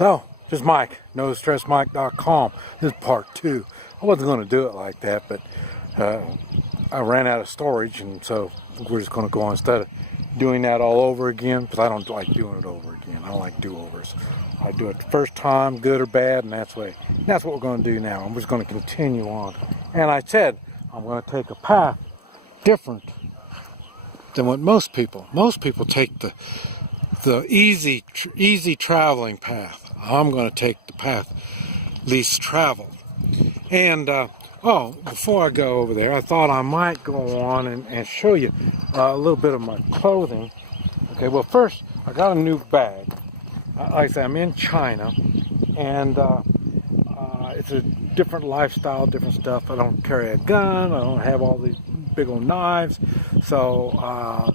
Oh, this is Mike, NoStressMike.com. This is part 2. I wasn't going to do it like that, but I ran out of storage, and so we're just going to go on instead of doing that all over again, because I don't like doing it over again. I don't like do-overs. I do it the first time, good or bad, and that's what we're going to do now. I'm just going to continue on. And I said I'm going to take a path different than what most people take the easy traveling path. I'm going to take the path least traveled. And before I go over there, I thought I might go on and show you a little bit of my clothing. Okay, well, first I got a new bag. Like I said, I'm in China, and it's a different lifestyle, different stuff. I don't carry a gun. I don't have all these big old knives, so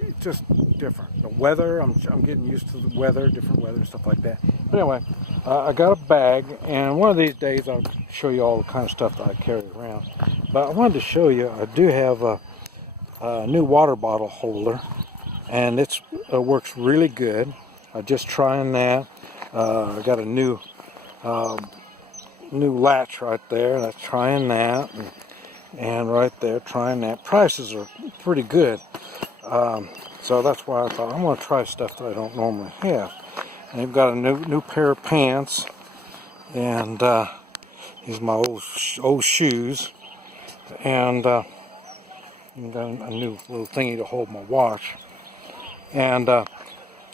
it's just different. The weather, I'm getting used to the weather, different weather, stuff like that. But anyway, I got a bag, and one of these days I'll show you all the kind of stuff that I carry around. But I wanted to show you, I do have a new water bottle holder, and it works really good. Just trying that. I got a new latch right there. That's trying that, and right there trying that. Prices are pretty good. So that's why I thought I'm going to try stuff that I don't normally have. And they've got a new pair of pants, and these are my old shoes, and got a new little thingy to hold my watch. And I'm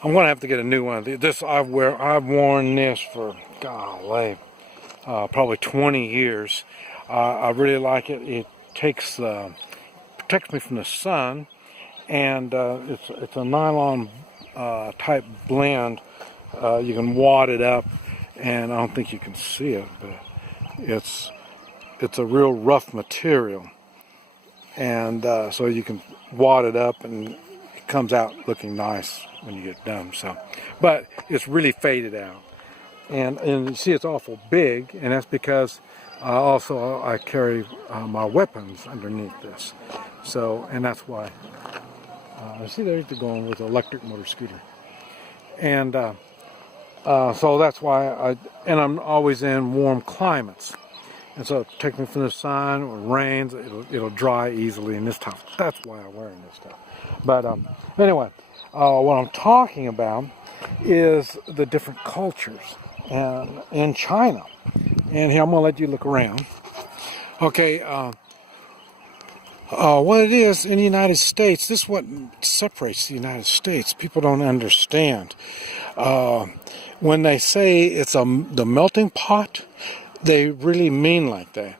going to have to get a new one. This I've worn this for golly, probably 20 years. I really like it. It protects me from the sun. And it's a nylon type blend. You can wad it up, and I don't think you can see it, but it's a real rough material, and so you can wad it up, and it comes out looking nice when you get done. So, but it's really faded out, and you see it's awful big, and that's because also I carry my weapons underneath this. So, and that's why. See, they're going with an electric motor scooter, and so that's why I'm always in warm climates, and so it protects me from the sun. When it rains, it'll dry easily in this stuff. That's why I'm wearing this stuff. But anyway, what I'm talking about is the different cultures in China, and here I'm gonna let you look around. Okay. What it is in the United States, this is what separates the United States. People don't understand. When they say it's the melting pot, they really mean like that.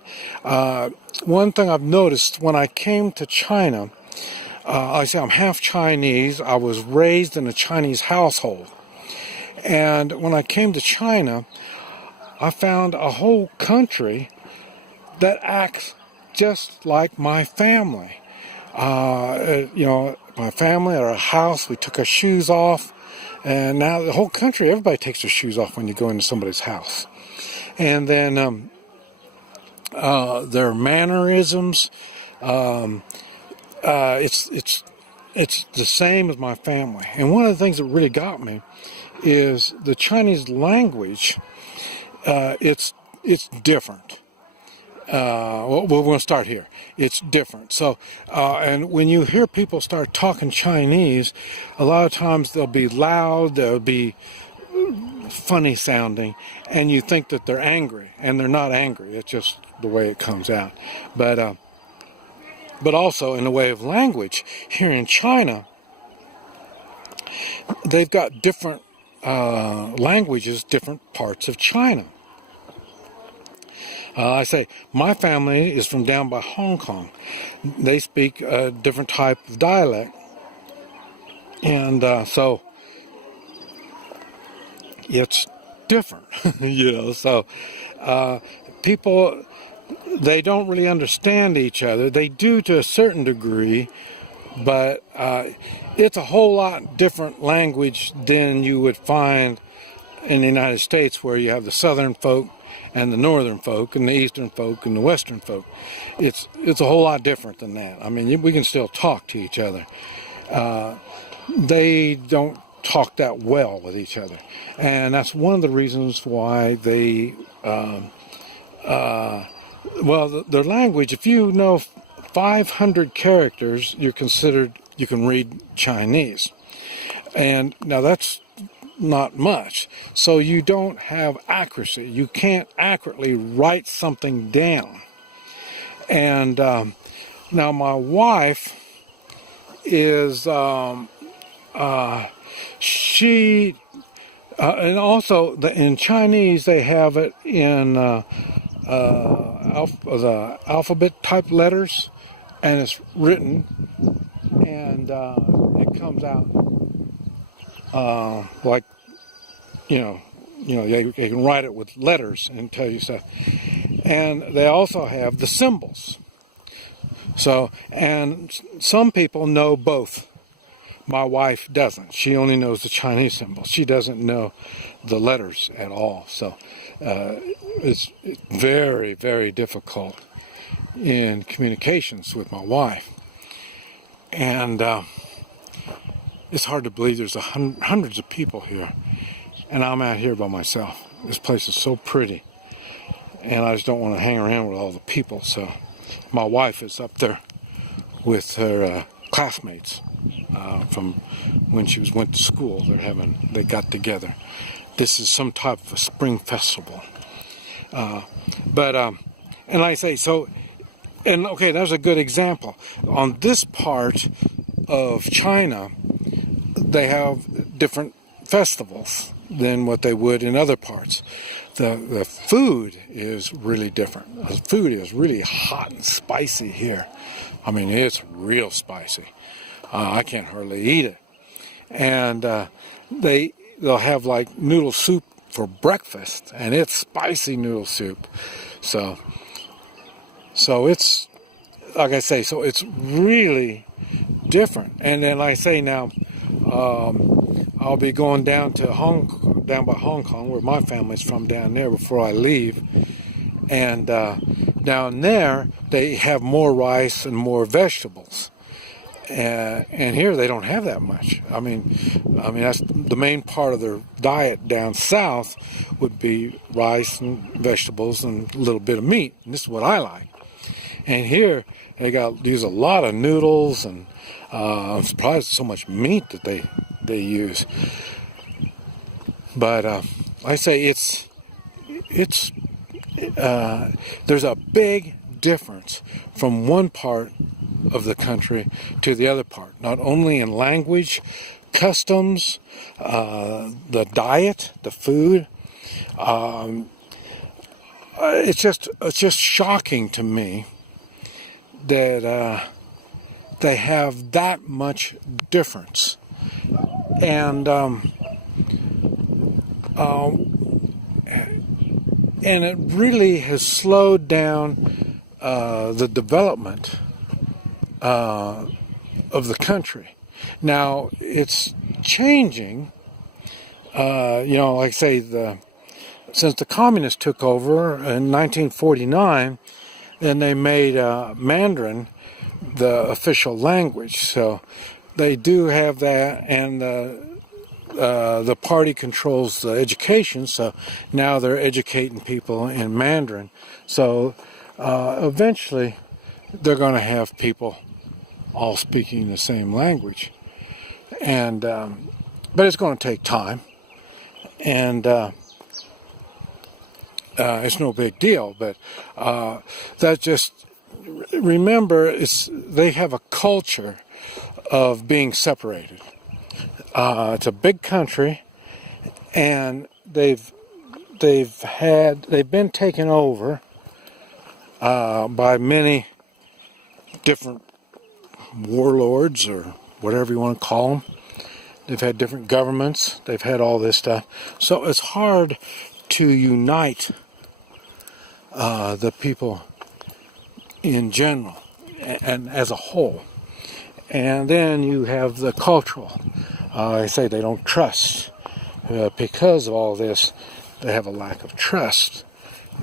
One thing I've noticed when I came to China, I say I'm half Chinese. I was raised in a Chinese household. And when I came to China, I found a whole country that acts just like my family. My family at our house, we took our shoes off, and now the whole country, everybody takes their shoes off when you go into somebody's house. And then their mannerisms, it's the same as my family. And one of the things that really got me is the Chinese language. It's different. We're going to start here. It's different. So, and when you hear people start talking Chinese, a lot of times they'll be loud, they'll be funny sounding, and you think that they're angry, and they're not angry. It's just the way it comes out. But also in the way of language, here in China, they've got different languages, different parts of China. I say my family is from down by Hong Kong. They speak a different type of dialect, and so it's different, So people, they don't really understand each other. They do to a certain degree, but it's a whole lot different language than you would find in the United States, where you have the Southern folk and the northern folk and the eastern folk and the western folk. It's a whole lot different than that. I mean, we can still talk to each other. They don't talk that well with each other. And that's one of the reasons why they, their language, if you know 500 characters, you're considered, you can read Chinese. And now that's not much. So you don't have accuracy. You can't accurately write something down. And now my wife is, she, and also in Chinese they have it in the alphabet type letters, and it's written, and it comes out like, they can write it with letters and tell you stuff. And they also have the symbols. So, and some people know both. My wife doesn't. She only knows the Chinese symbols. She doesn't know the letters at all. So it's very, very difficult in communications with my wife. And it's hard to believe there's hundreds of people here. And I'm out here by myself. This place is so pretty. And I just don't want to hang around with all the people. So my wife is up there with her classmates from when she went to school. They got together. This is some type of a spring festival. And like I say, so, and okay, that's a good example. On this part of China, they have different festivals than what they would in other parts. The food is really different. The food is really hot and spicy here. I mean, it's real spicy. I can't hardly eat it. And they'll have like noodle soup for breakfast, and it's spicy noodle soup. So it's, like I say, so it's really different. And then like I say now, I'll be going down by Hong Kong, where my family's from, down there before I leave. And down there, they have more rice and more vegetables. And here they don't have that much. I mean that's the main part of their diet down south would be rice and vegetables and a little bit of meat. And this is what I like. And here they use a lot of noodles, and I'm surprised at so much meat that they use. But I say there's a big difference from one part of the country to the other part, not only in language, customs, the diet, the food. It's just shocking to me that they have that much difference. And it really has slowed down the development of the country. Now it's changing. Like I say, since the communists took over in 1949, then they made Mandarin the official language. So they do have that, and the party controls the education, so now they're educating people in Mandarin. So eventually they're going to have people all speaking the same language. And but it's going to take time, and it's no big deal. But that just, remember, they have a culture of being separated. It's a big country, and they've been taken over by many different warlords, or whatever you want to call them. They've had different governments. They've had all this stuff. So it's hard to unite the people in general and as a whole. And then you have the cultural. I say they don't trust. Because of all this, they have a lack of trust.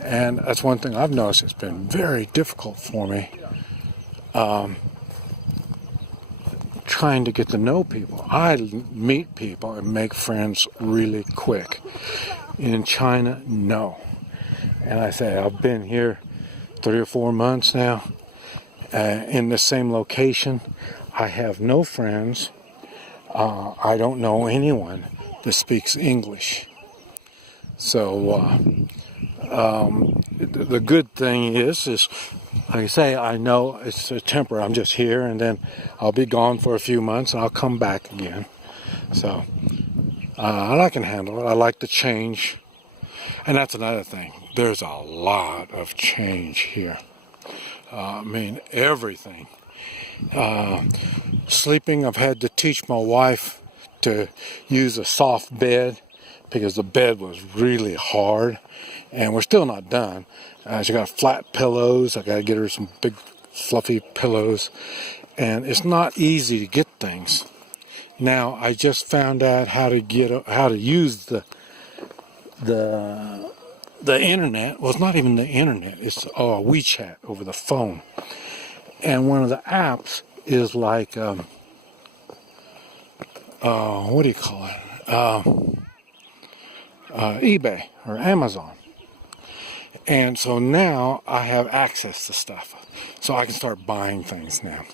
And that's one thing I've noticed. It's been very difficult for me trying to get to know people. I meet people and make friends really quick. In China, no. And I say, I've been here 3 or 4 months now, in the same location. I have no friends. I don't know anyone that speaks English. So the good thing is like I say, I know it's a temper. I'm just here, and then I'll be gone for a few months, and I'll come back again. So I can handle it. I like the change. And that's another thing. There's a lot of change here. I mean, everything. Sleeping, I've had to teach my wife to use a soft bed because the bed was really hard, and we're still not done. She got flat pillows. I got to get her some big fluffy pillows, and it's not easy to get things. Now I just found out how to use the internet. Well, it's not even the internet. It's WeChat over the phone. And one of the apps is like, what do you call it? eBay or Amazon. And so now I have access to stuff. So I can start buying things now.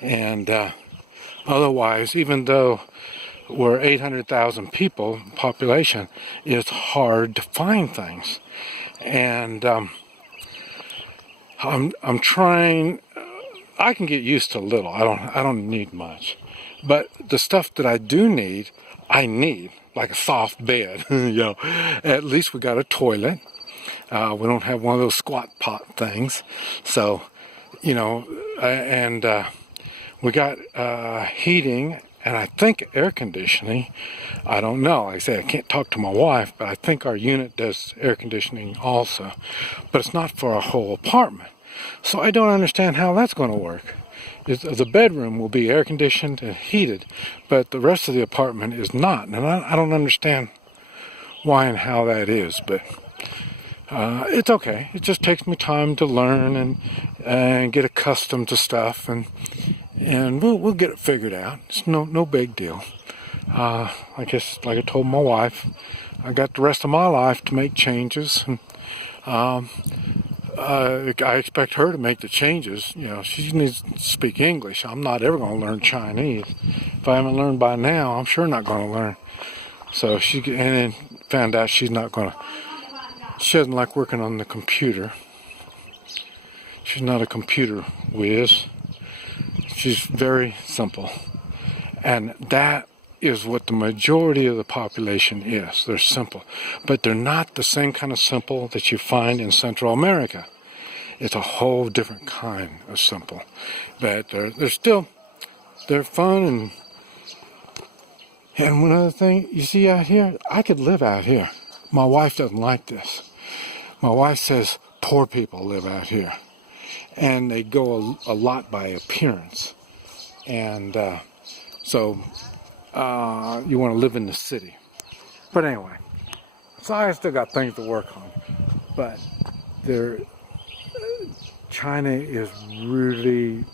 And otherwise, even though we're 800,000 people population, it's hard to find things. And I'm trying. I can get used to little. I don't need much, but the stuff that I do need, I need, like a soft bed. At least we got a toilet. We don't have one of those squat pot things. So, and we got heating. And I think air conditioning. I don't know. Like I say, I can't talk to my wife, but I think our unit does air conditioning also. But it's not for a whole apartment. So I don't understand how that's going to work. The bedroom will be air conditioned and heated, but the rest of the apartment is not. And I don't understand why and how that is, but it's okay. It just takes me time to learn and get accustomed to stuff, and we'll get it figured out. It's no big deal. I guess, like I told my wife, I got the rest of my life to make changes, and I expect her to make the changes. She needs to speak English. I'm not ever going to learn Chinese. If I haven't learned by now, I'm sure not going to learn. So and then found out she doesn't like working on the computer. She's not a computer whiz. She's very simple. And that is what the majority of the population is. They're simple. But they're not the same kind of simple that you find in Central America. It's a whole different kind of simple. But they're fun. And one other thing, you see out here, I could live out here. My wife doesn't like this. My wife says poor people live out here. And they go a lot by appearance. And so you want to live in the city. But anyway, so I still got things to work on. But China is really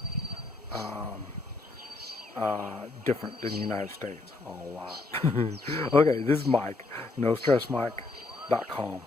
different than the United States. A lot. Okay, this is Mike. NoStressMike.com.